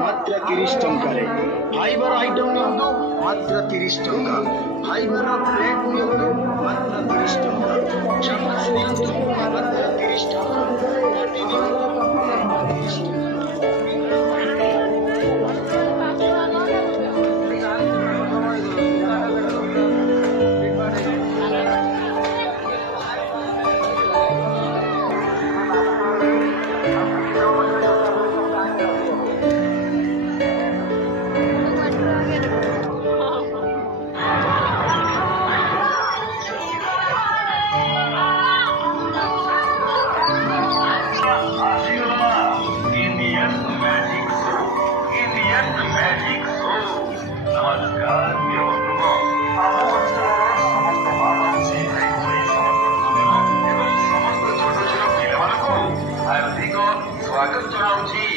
মাত্র 30 টাকায় fibre item নিয়ন্তু মাত্র 30 টাকা ফাইবার প্লেট নিয়ন্তু মাত্র 30 টাকা চামচ নিয়ন্তু মাত্র 30 টাকা বাটি নিয়ন্তু মাত্র 30 টাকা स्वागत जनाऊँगी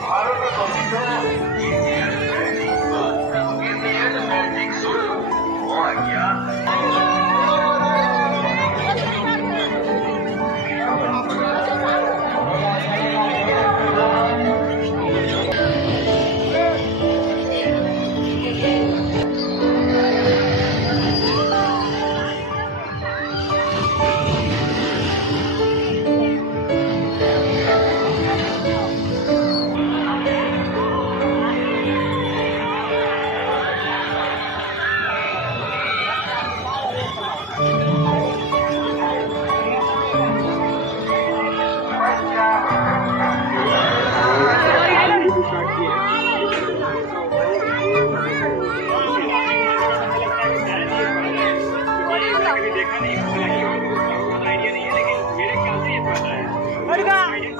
भारत प्रसिद्ध इंडियन मैजिक शो हो गया देखा नहीं आइडिया नहीं है लेकिन मेरे ख्याल से ये पता है